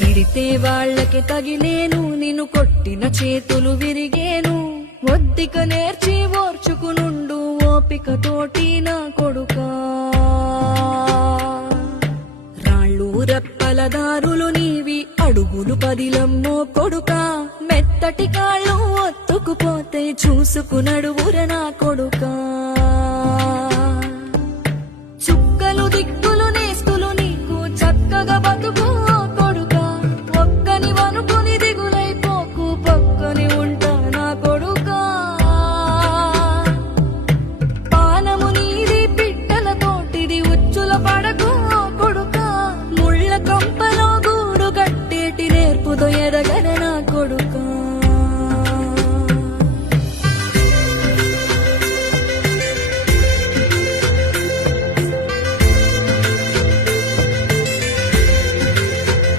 తిడితే వాళ్ళకి తగిలేను, నిన్ను కొట్టిన చేతులు విరిగేను. ఒద్దిక నేర్చి ఓర్చుకునుండు ఓపిక తోటి నా కొడుకా. రాళ్ళు రెప్పల దారులు నీవి, అడుగులు పదిలమ్మో కొడుకా. మెత్తటి కాళ్ళు ఒత్తుకుపోతే చూసుకునడువుర నా కొడుకా. చుక్కలు దిక్కులు నేస్తులు నీకు చక్కగా బతుకు కొడుకా. ఒక్కని వనుకుని దిగులైపోకు, పక్కని ఉంటా నా కొడుకా. పానము నీది పిట్టల తోటిది, ఉచ్చుల పడకు కొడుకా. ముళ్ళ కంపలో గూడు కట్టేటి నేర్పుతో ఎదగర